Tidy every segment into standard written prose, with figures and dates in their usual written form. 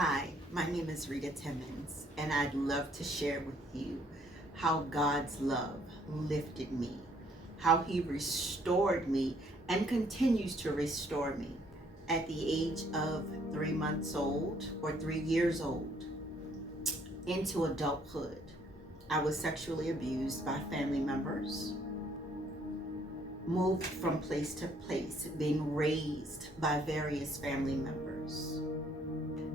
Hi, my name is Rita Timmons, and I'd love to share with you how God's love lifted me, how He restored me and continues to restore me. At the age of 3 months old or 3 years old, into adulthood, I was sexually abused by family members, moved from place to place, being raised by various family members.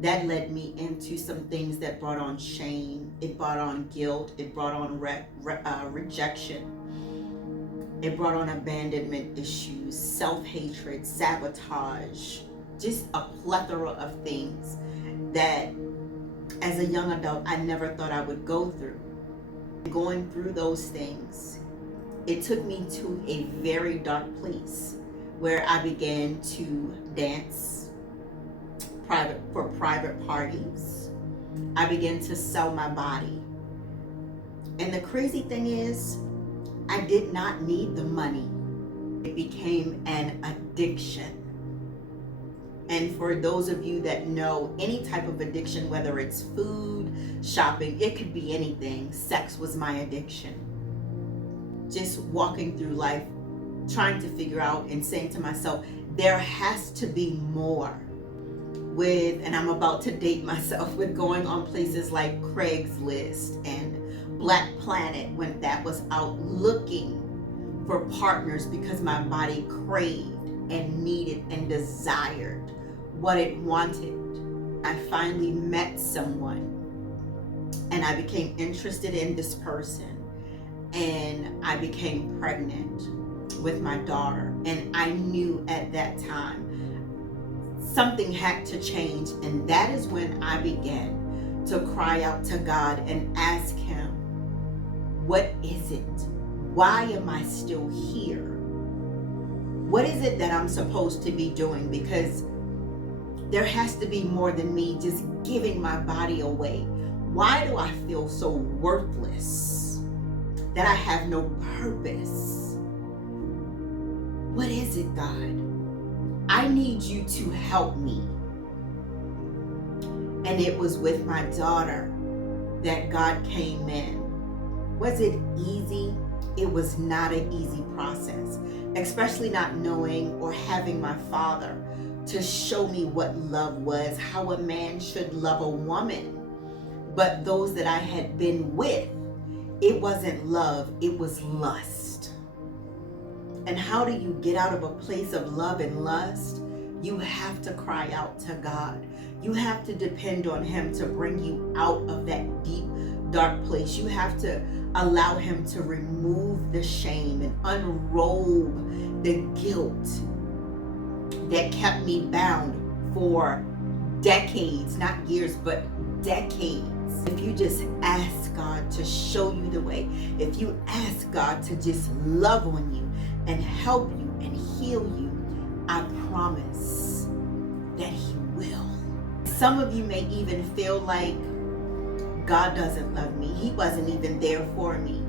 That led me into some things that brought on shame. It brought on guilt. It brought on rejection. It brought on abandonment issues, self-hatred, sabotage, just a plethora of things that as a young adult, I never thought I would go through. Going through those things, it took me to a very dark place where I began to dance private parties. I began to sell my body. And the crazy thing is, I did not need the money. It became an addiction. And for those of you that know any type of addiction, whether it's food, shopping, it could be anything. Sex was my addiction. Just walking through life, trying to figure out and saying to myself, there has to be more. And I'm about to date myself with going on places like Craigslist and Black Planet when that was out, looking for partners because my body craved and needed and desired what it wanted. I finally met someone and I became interested in this person, and I became pregnant with my daughter. And I knew at that time something had to change, and that is when I began to cry out to God and ask Him, what is it? Why am I still here? What is it that I'm supposed to be doing? Because there has to be more than me just giving my body away. Why do I feel so worthless, that I have no purpose? What is it, God? I need you to help me. And it was with my daughter that God came in. Was it easy? It was not an easy process, especially not knowing or having my father to show me what love was, how a man should love a woman. But those that I had been with, it wasn't love, it was lust. And how do you get out of a place of love and lust? You have to cry out to God. You have to depend on Him to bring you out of that deep, dark place. You have to allow Him to remove the shame and unrobe the guilt that kept me bound for decades, not years, but decades. If you just ask God to show you the way, if you ask God to just love on you and help you and heal you, I promise that He will. Some of you may even feel like God doesn't love me. He wasn't even there for me.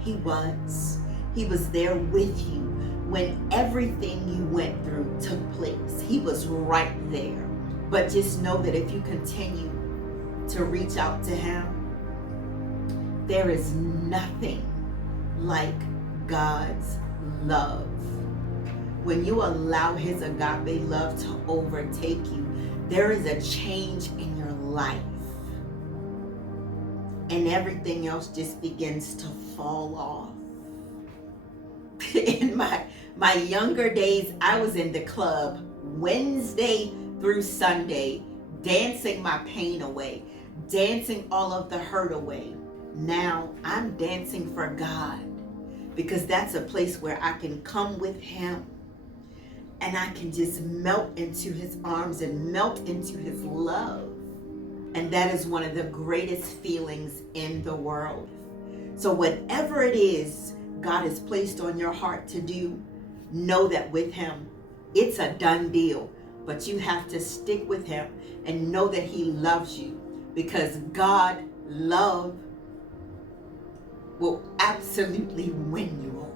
He was. He was there with you when everything you went through took place. He was right there. But just know that if you continue to reach out to Him, there is nothing like God's love. When you allow His agape love to overtake you, there is a change in your life. And everything else just begins to fall off. In my younger days, I was in the club Wednesday through Sunday, dancing my pain away, dancing all of the hurt away. Now I'm dancing for God, because that's a place where I can come with Him and I can just melt into His arms and melt into His love. And that is one of the greatest feelings in the world. So whatever it is God has placed on your heart to do, know that with Him, it's a done deal. But you have to stick with Him and know that He loves you, because God love will absolutely win you over.